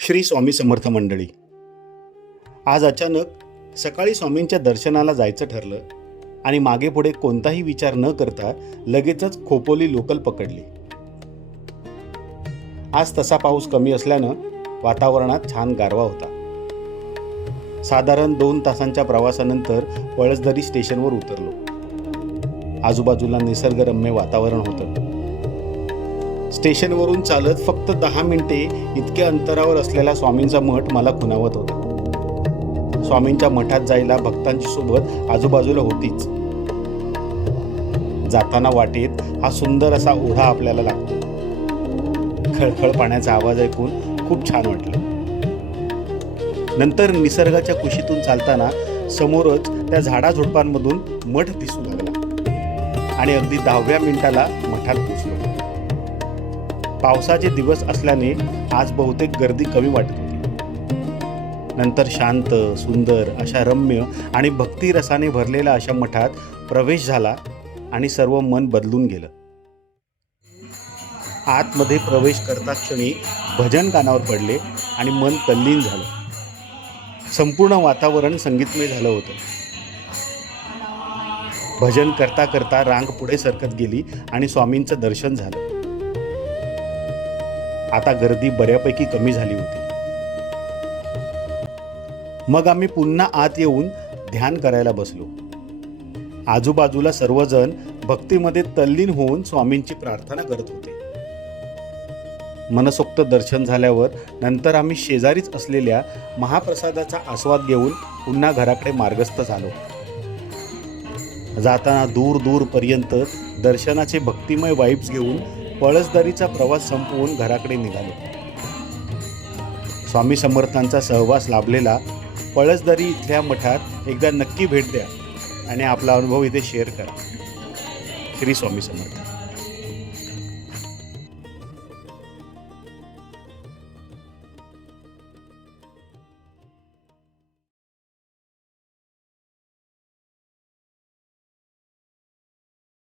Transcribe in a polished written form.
श्री स्वामी समर्थ मंडळी, आज अचानक सकाळी स्वामींच्या दर्शनाला जायचं ठरलं आणि मागे पुढे कोणताही विचार न करता लगेचच खोपोली लोकल पकडली. आज तसा पाऊस कमी असल्यानं वातावरणात छान गारवा होता. साधारण 2 तासांच्या प्रवासानंतर पळसदरी स्टेशनवर उतरलो. आजूबाजूला निसर्गरम्य वातावरण होतं. स्टेशनवरून चालत फक्त 10 मिनिटे इतक्या अंतरावर असलेला स्वामींचा मठ मला खुणावत होता. स्वामींच्या मठात जायला भक्तांची सोबत आजूबाजूला होतीच. जाताना वाटेत हा सुंदर असा ओढा आपल्याला लागतो. खळखळ पाण्याचा आवाज ऐकून खूप छान वाटलं. नंतर निसर्गाच्या कुशीतून चालताना समोरच त्या झाडाझुडपांमधून मठ दिसू लागला आणि अगदी 10व्या मिनिटाला मठात पोचलो. पावसाचे दिवस असल्याने आज बहुतेक गर्दी कमी वाटत होती. नंतर शांत, सुंदर अशा रम्य आणि भक्तिरसाने भरलेल्या अशा मठात प्रवेश झाला आणि सर्व मन बदलून गेलं. आतमध्ये प्रवेश करता क्षणी भजन कानावर पडले आणि मन तल्लीन झालं. संपूर्ण वातावरण संगीतमय झालं होतं. भजन करता करता रांग पुढे सरकत गेली आणि स्वामींचं दर्शन झालं. आता गर्दी बऱ्यापैकी कमी झाली होती. मग आम्ही पुन्हा आत येऊन ध्यान करायला बसलो. आजूबाजूला सर्वजण भक्तीमध्ये तल्लीन होऊन स्वामींची प्रार्थना करत होते. मनसोक्त दर्शन झाल्यावर नंतर आम्ही शेजारीच असलेल्या महाप्रसादाचा आस्वाद घेऊन पुन्हा घराकडे मार्गस्थ झालो. जाताना दूर दूरपर्यंत दर्शनाचे भक्तिमय वाइब्स घेऊन पळसदरीचा प्रवास संपवून घराकडे निघालो. स्वामी समर्थांचा सहवास लाभलेला पळसदरी इथल्या मठात एकदा नक्की भेट द्या आणि आपला अनुभव इथे शेअर करा. श्री स्वामी समर्थ.